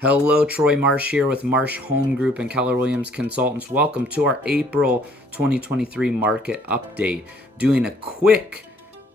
Hello, Troy Marsh here with Marsh Home Group and Keller Williams Consultants. Welcome to our April 2023 market update. Doing a quick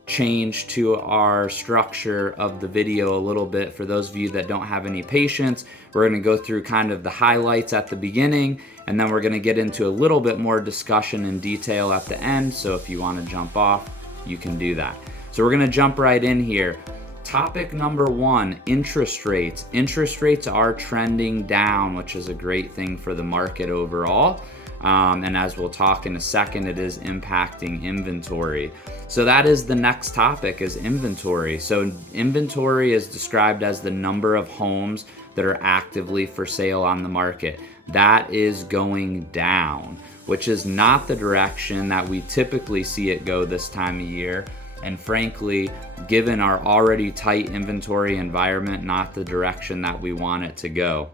change to our structure of the video a little bit. For those of you that don't have any patience, we're going to go through kind of the highlights at the beginning, and then we're going to get into a little bit more discussion and detail at the end. So if you want to jump off, you can do that. So we're going to jump right in here. Topic number one, interest rates. Interest rates are trending down, which is a great thing for the market overall. And as we'll talk in a second, it is impacting inventory. So that is the next topic, is inventory. So inventory is described as the number of homes that are actively for sale on the market. That is going down, which is not the direction that we typically see it go this time of year. And frankly, given our already tight inventory environment, not the direction that we want it to go.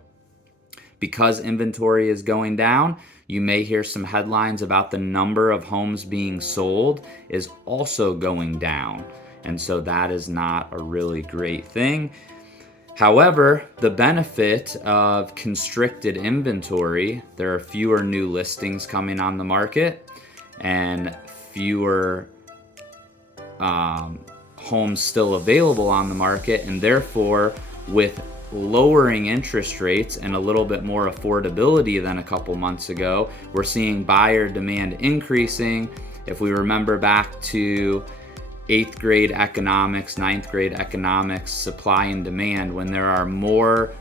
Because inventory is going down, you may hear some headlines about the number of homes being sold is also going down. And so that is not a really great thing. However, the benefit of constricted inventory, there are fewer new listings coming on the market and fewer homes still available on the market, and therefore with lowering interest rates and a little bit more affordability than a couple months ago, we're seeing buyer demand increasing. If we remember back to 8th grade economics, 9th grade economics, supply and demand, when there are more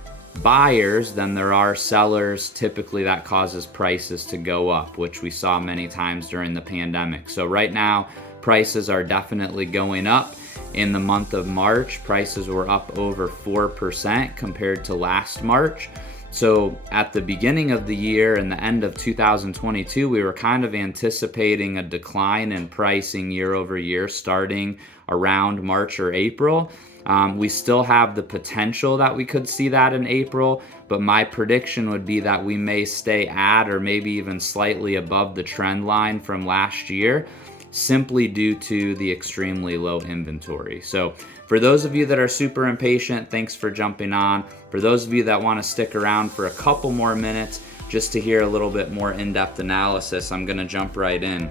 buyers than there are sellers, typically that causes prices to go up, which we saw many times during the pandemic. So right now, prices are definitely going up. In the month of March, prices were up over 4% compared to last March. So at the beginning of the year and the end of 2022, we were kind of anticipating a decline in pricing year over year starting around March or April. We still have the potential that we could see that in April, but my prediction would be that we may stay at or maybe even slightly above the trend line from last year, simply due to the extremely low inventory. So for those of you that are super impatient, thanks for jumping on. For those of you that want to stick around for a couple more minutes just to hear a little bit more in-depth analysis, I'm going to jump right in.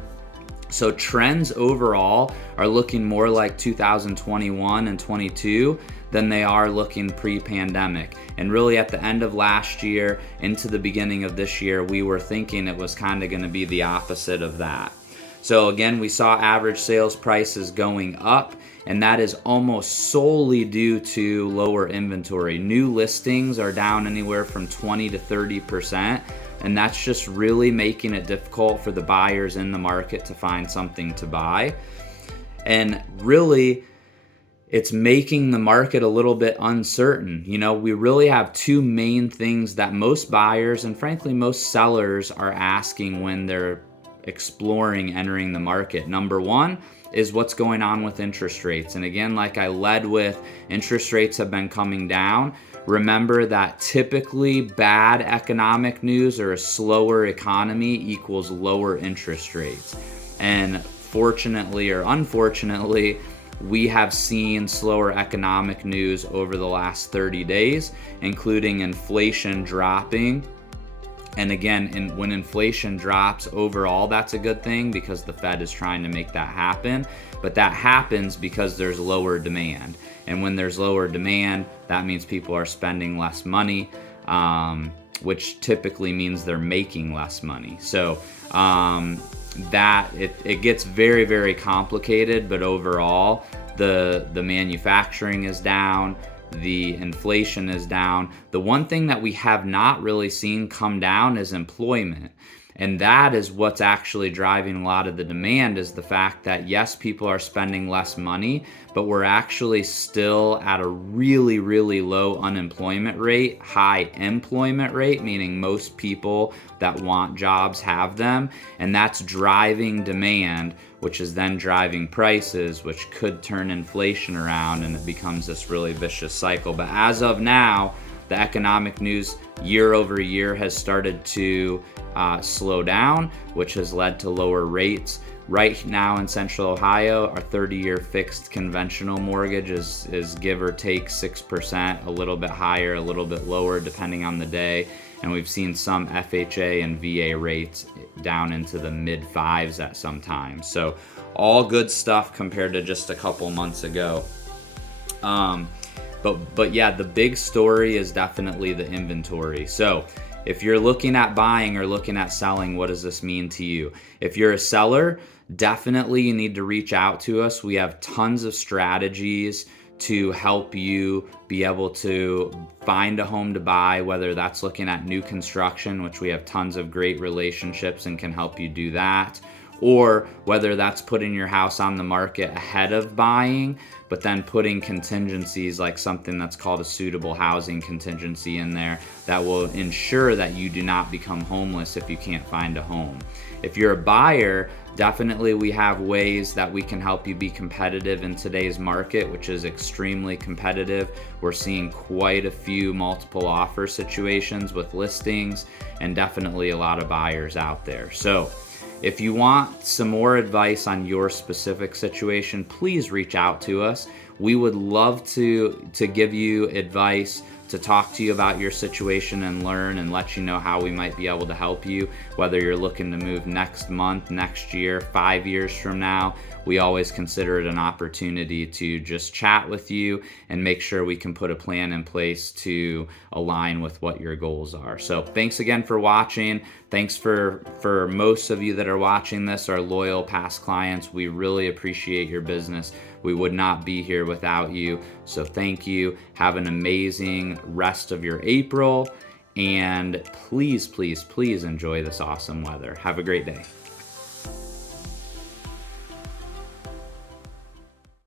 So trends overall are looking more like 2021 and 22 than they are looking pre-pandemic. And really at the end of last year into the beginning of this year, we were thinking it was kind of going to be the opposite of that. So again, we saw average sales prices going up, and that is almost solely due to lower inventory. New listings are down anywhere from 20 to 30%, and that's just really making it difficult for the buyers in the market to find something to buy. And really, it's making the market a little bit uncertain. You know, we really have two main things that most buyers and frankly most sellers are asking when they're exploring entering the market. Number one is what's going on with interest rates. And again, like I led with, interest rates have been coming down. Remember that typically bad economic news or a slower economy equals lower interest rates. And fortunately or unfortunately, we have seen slower economic news over the last 30 days, including inflation dropping. And again, when inflation drops overall, that's a good thing because the Fed is trying to make that happen. But that happens because there's lower demand. And when there's lower demand, that means people are spending less money, which typically means they're making less money. So it gets very, very complicated. But overall, the manufacturing is down. The inflation is down. The one thing that we have not really seen come down is employment. And that is what's actually driving a lot of the demand, is the fact that yes, people are spending less money, but we're actually still at a really, really low unemployment rate, high employment rate, meaning most people that want jobs have them. And that's driving demand, which is then driving prices, which could turn inflation around, and it becomes this really vicious cycle. But as of now, the economic news year over year has started to slow down, which has led to lower rates. Right now in Central Ohio, our 30-year fixed conventional mortgage is give or take 6%, a little bit higher, a little bit lower depending on the day. And we've seen some FHA and VA rates down into the mid fives at some times. So all good stuff compared to just a couple months ago. But yeah, the big story is definitely the inventory. So if you're looking at buying or looking at selling, what does this mean to you? If you're a seller, definitely you need to reach out to us. We have tons of strategies to help you be able to find a home to buy, whether that's looking at new construction, which we have tons of great relationships and can help you do that, or whether that's putting your house on the market ahead of buying, but then putting contingencies like something that's called a suitable housing contingency in there that will ensure that you do not become homeless if you can't find a home. If you're a buyer, definitely we have ways that we can help you be competitive in today's market, which is extremely competitive. We're seeing quite a few multiple offer situations with listings and definitely a lot of buyers out there. So if you want some more advice on your specific situation, please reach out to us. We would love to give you advice, to talk to you about your situation and learn and let you know how we might be able to help you, whether you're looking to move next month, next year, 5 years from now. We always consider it an opportunity to just chat with you and make sure we can put a plan in place to align with what your goals are. So thanks again for watching. Thanks for most of you that are watching this, our loyal past clients. We really appreciate your business. We would not be here without you. So thank you. Have an amazing rest of your April. And please, please, please enjoy this awesome weather. Have a great day.